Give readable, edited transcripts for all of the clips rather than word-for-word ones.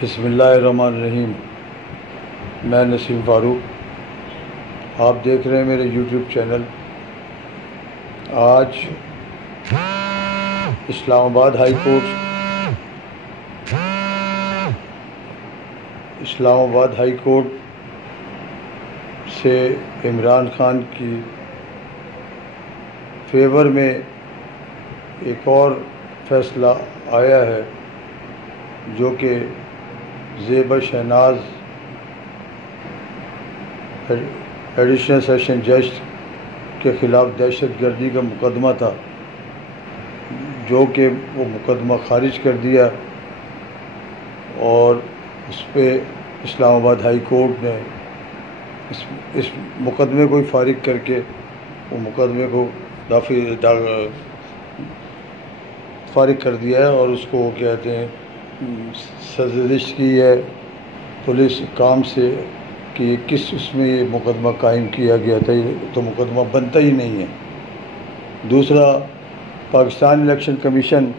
بسم اللہ الرحمن الرحیم۔ میں نسیم فاروق، آپ دیکھ رہے ہیں میرے یوٹیوب چینل۔ آج اسلام آباد ہائی کورٹ سے عمران خان کی فیور میں ایک اور فیصلہ آیا ہے، جو کہ زیبا شہناز ایڈیشنل سیشن جج کے خلاف دہشت گردی کا مقدمہ تھا، جو کہ وہ مقدمہ خارج کر دیا اور اس پہ اسلام آباد ہائی کورٹ نے اس مقدمے کو ہی فارغ کر کے وہ مقدمے کو فارغ کر دیا ہے، اور اس کو وہ کہتے ہیں سرزنش کی ہے پولیس کام سے کہ کس اس میں یہ مقدمہ قائم کیا گیا تھا، تو مقدمہ بنتا ہی نہیں ہے۔ دوسرا، پاکستان الیکشن کمیشن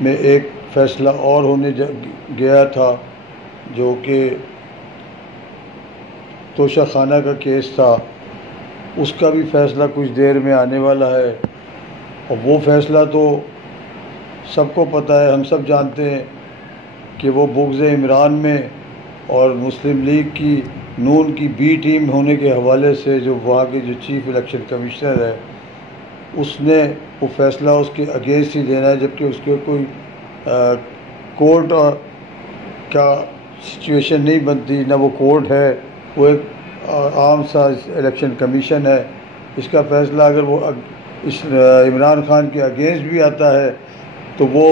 میں ایک فیصلہ اور ہونے گیا تھا، جو کہ توشہ خانہ کا کیس تھا، اس کا بھی فیصلہ کچھ دیر میں آنے والا ہے، اور وہ فیصلہ تو سب کو پتہ ہے، ہم سب جانتے ہیں کہ وہ بغض عمران میں اور مسلم لیگ کی نون کی بی ٹیم ہونے کے حوالے سے جو وہاں کے جو چیف الیکشن کمشنر ہے، اس نے وہ فیصلہ اس کے اگینسٹ ہی دینا ہے، جبکہ اس کے کوئی کورٹ کا سچویشن نہیں بنتی، نہ وہ کورٹ ہے، وہ ایک عام سا الیکشن کمیشن ہے۔ اس کا فیصلہ اگر وہ اس عمران خان کے اگینسٹ بھی آتا ہے تو وہ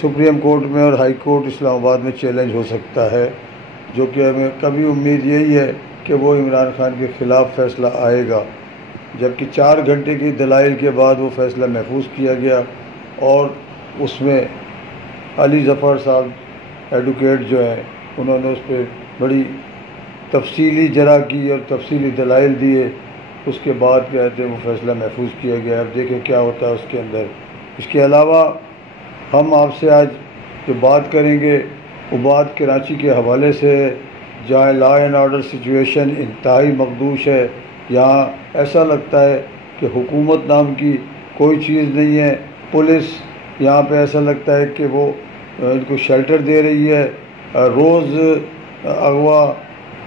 سپریم کورٹ میں اور ہائی کورٹ اسلام آباد میں چیلنج ہو سکتا ہے، جو کہ ہمیں کبھی امید یہی ہے کہ وہ عمران خان کے خلاف فیصلہ آئے گا، جبکہ 4 گھنٹے کی دلائل کے بعد وہ فیصلہ محفوظ کیا گیا، اور اس میں علی ظفر صاحب ایڈوکیٹ جو ہیں، انہوں نے اس پہ بڑی تفصیلی جرح کی اور تفصیلی دلائل دیے، اس کے بعد کہتے ہیں وہ فیصلہ محفوظ کیا گیا۔ اب دیکھیں کیا ہوتا ہے اس کے اندر۔ اس کے علاوہ ہم آپ سے آج جو بات کریں گے وہ بات کراچی کے حوالے سے ہے، جہاں لا اینڈ آرڈر سچویشن انتہائی مخدوش ہے۔ یہاں ایسا لگتا ہے کہ حکومت نام کی کوئی چیز نہیں ہے، پولیس یہاں پہ ایسا لگتا ہے کہ وہ ان کو شیلٹر دے رہی ہے، روز اغوا،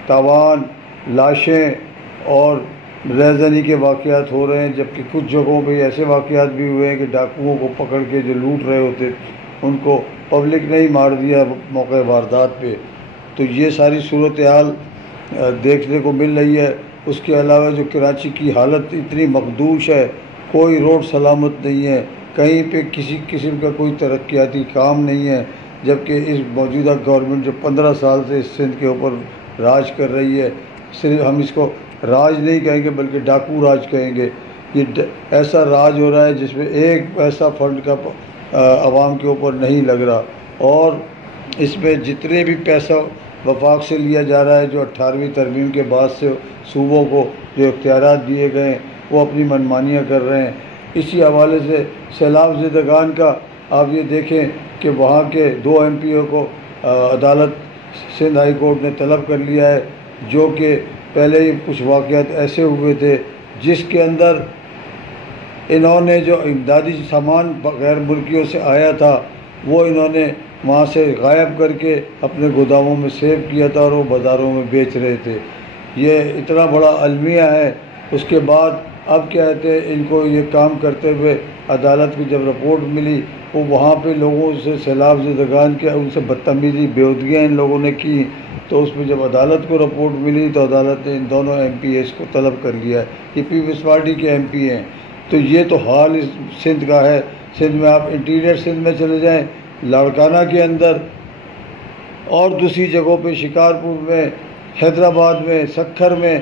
تاوان، لاشیں اور رہزنی کے واقعات ہو رہے ہیں، جبکہ کچھ جگہوں پہ ایسے واقعات بھی ہوئے ہیں کہ ڈاکوؤں کو پکڑ کے جو لوٹ رہے ہوتے ان کو پبلک نے ہی مار دیا موقع واردات پہ۔ تو یہ ساری صورتحال دیکھنے کو مل رہی ہے۔ اس کے علاوہ جو کراچی کی حالت اتنی مخدوش ہے، کوئی روڈ سلامت نہیں ہے، کہیں پہ کسی قسم کا کوئی ترقیاتی کام نہیں ہے، جبکہ اس موجودہ گورنمنٹ جو 15 سال سے اس سندھ کے اوپر راج کر رہی ہے، صرف ہم اس کو راج نہیں کہیں گے بلکہ ڈاکو راج کہیں گے۔ یہ ایسا راج ہو رہا ہے جس میں ایک پیسہ فنڈ کا عوام کے اوپر نہیں لگ رہا، اور اس میں جتنے بھی پیسہ وفاق سے لیا جا رہا ہے، جو 18ویں ترمیم کے بعد سے صوبوں کو جو اختیارات دیے گئے ہیں، وہ اپنی منمانیاں کر رہے ہیں۔ اسی حوالے سے سیلاب زدگان کا آپ یہ دیکھیں کہ وہاں کے 2 ایم پی او کو عدالت سندھ ہائی کورٹ نے طلب کر لیا ہے، جو کہ پہلے ہی کچھ واقعات ایسے ہوئے تھے جس کے اندر انہوں نے جو امدادی سامان غیر ملکیوں سے آیا تھا وہ انہوں نے وہاں سے غائب کر کے اپنے گوداموں میں سیو کیا تھا اور وہ بازاروں میں بیچ رہے تھے۔ یہ اتنا بڑا المیہ ہے۔ اس کے بعد اب کہتے ہیں ان کو یہ کام کرتے ہوئے عدالت کی جب رپورٹ ملی، وہ وہاں پہ لوگوں سے سیلاب زدگان کے ان سے بدتمیزی بےحودگیاں ان لوگوں نے کی، تو اس میں جب عدالت کو رپورٹ ملی تو عدالت نے ان دونوں ایم پی ایس کو طلب کر لیا ہے۔ یہ پیپلز پارٹی کے ایم پی ہیں۔ تو یہ تو حال اس سندھ کا ہے۔ سندھ میں آپ انٹیریئر سندھ میں چلے جائیں، لاڑکانہ کے اندر اور دوسری جگہوں پہ، شکارپور میں، حیدرآباد میں، سکھر میں،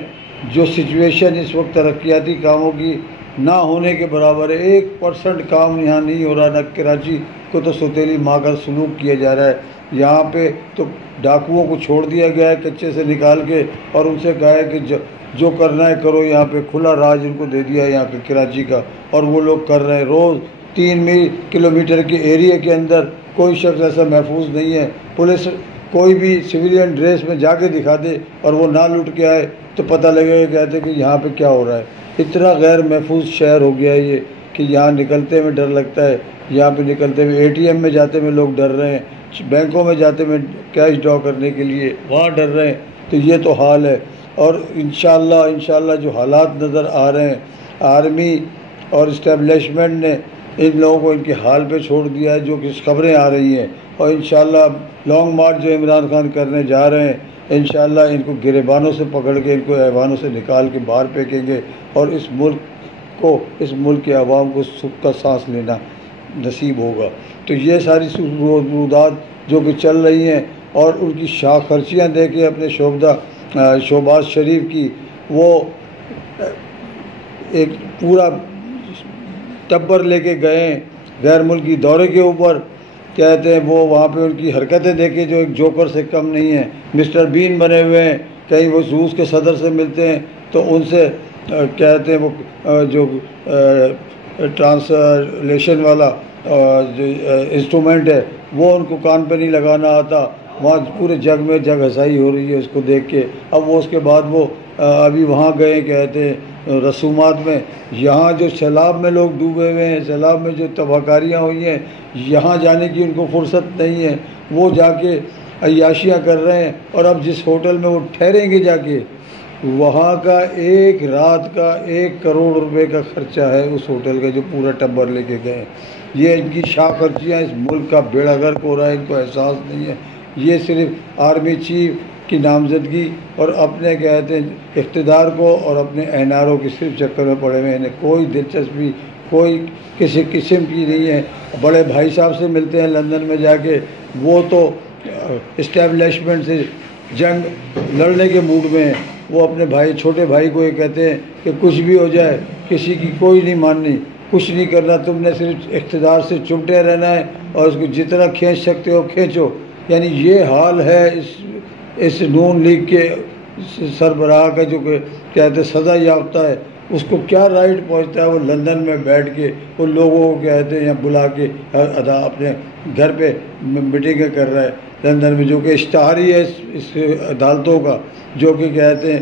جو سچویشن اس وقت ترقیاتی کاموں کی نہ ہونے کے برابر ہے۔ 1% کام یہاں نہیں ہو رہا۔ نہ کراچی کو تو سوتیلی ماں کا سلوک کیا جا رہا ہے، یہاں پہ تو ڈاکوؤں کو چھوڑ دیا گیا ہے کچے سے نکال کے، اور ان سے کہا ہے کہ جو کرنا ہے کرو، یہاں پہ کھلا راج ان کو دے دیا ہے یہاں پہ کراچی کا، اور وہ لوگ کر رہے ہیں۔ روز 3 کلومیٹر کے ایریے کے اندر کوئی شخص ایسا محفوظ نہیں ہے۔ پولیس کوئی بھی سویلین ڈریس میں جا کے دکھا دے اور وہ نہ لوٹ کے آئے تو پتہ لگے گا، کہتے کہ یہاں پہ کیا ہو رہا ہے۔ اتنا غیر محفوظ شہر ہو گیا ہے یہ کہ یہاں نکلتے میں ڈر لگتا ہے، یہاں پہ نکلتے میں ATM میں جاتے میں لوگ ڈر رہے ہیں، بینکوں میں جاتے میں کیش ڈرا کرنے کے لیے وہاں ڈر رہے ہیں۔ تو یہ تو حال ہے، اور انشاءاللہ جو حالات نظر آ رہے ہیں، آرمی اور اسٹیبلشمنٹ نے ان لوگوں کو ان کے حال پہ چھوڑ دیا ہے، جو کہ خبریں آ رہی ہیں، اور انشاءاللہ لانگ مارچ جو عمران خان کرنے جا رہے ہیں، انشاءاللہ ان کو گریبانوں سے پکڑ کے ان کو ایوانوں سے نکال کے باہر پھینکیں گے، اور اس ملک کے عوام کو سکھ کا سانس لینا نصیب ہوگا۔ تو یہ ساری موجودات جو کہ چل رہی ہیں، اور ان کی شاخ خرچیاں دے کے اپنے شہباز شریف کی، وہ ایک پورا ٹبر لے کے گئے ہیں غیر ملکی دورے کے اوپر، کہتے ہیں وہ وہاں پہ ان کی حرکتیں دیکھیں جو ایک جوکر سے کم نہیں ہیں، مسٹر بین بنے ہوئے ہیں، کہیں وہ روس کے صدر سے ملتے ہیں تو ان سے کہتے ہیں وہ جو ٹرانسلیشن والا جو انسٹرومنٹ ہے وہ ان کو کان پہ نہیں لگانا آتا، وہاں پورے جگ میں جگ ہنسائی ہو رہی ہے اس کو دیکھ کے۔ اب وہ اس کے بعد وہ ابھی وہاں گئے کہتے ہیں رسومات میں، یہاں جو سیلاب میں لوگ ڈوبے ہوئے ہیں، سیلاب میں جو تباہ کاریاں ہوئی ہیں، یہاں جانے کی ان کو فرصت نہیں ہے، وہ جا کے عیاشیاں کر رہے ہیں، اور اب جس ہوٹل میں وہ ٹھہریں گے جا کے، وہاں کا ایک رات کا 1 کروڑ روپے کا خرچہ ہے اس ہوٹل کا جو پورا ٹبر لے کے گئے۔ یہ ان کی شاخ خرچیاں، اس ملک کا بیڑا غرق ہو رہا ہے، ان کو احساس نہیں ہے۔ یہ صرف آرمی چیف کی نامزدگی اور اپنے کہتے ہیں اقتدار کو اور اپنے NRO کے صرف چکر میں پڑے ہوئے ہیں، انہیں کوئی دلچسپی کوئی کسی قسم کی نہیں ہے۔ بڑے بھائی صاحب سے ملتے ہیں لندن میں جا کے، وہ تو اسٹیبلشمنٹ سے جنگ لڑنے کے موڈ میں ہیں، وہ اپنے بھائی چھوٹے بھائی کو یہ کہتے ہیں کہ کچھ بھی ہو جائے کسی کی کوئی نہیں ماننی، کچھ نہیں کرنا، تم نے صرف اقتدار سے چمٹے رہنا ہے اور اس کو جتنا کھینچ سکتے ہو کھینچو۔ یعنی یہ حال ہے اس نون لیگ کے سربراہ کا، جو کہ کہتے سزا یافتہ ہے، اس کو کیا رائٹ پہنچتا ہے وہ لندن میں بیٹھ کے وہ لوگوں کو کہتے ہیں یا بلا کے اپنے گھر پہ میٹنگیں کر رہا ہے لندن میں، جو کہ اشتہاری ہے اس عدالتوں کا، جو کہ کہتے ہیں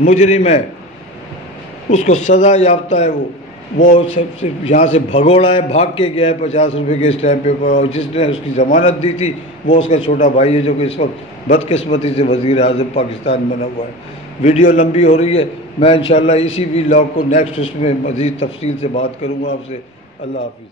مجرم ہے، اس کو سزا یافتہ ہے، وہ یہاں سے بھگوڑا ہے، بھاگ کے گیا ہے 50 روپے کے اسٹیمپ پیپر، اور جس نے اس کی ضمانت دی تھی وہ اس کا چھوٹا بھائی ہے، جو کہ اس وقت بدقسمتی سے وزیر اعظم پاکستان بنا ہوا ہے۔ ویڈیو لمبی ہو رہی ہے، میں انشاءاللہ اسی ولاگ کو نیکسٹ اس میں مزید تفصیل سے بات کروں گا آپ سے۔ اللہ حافظ۔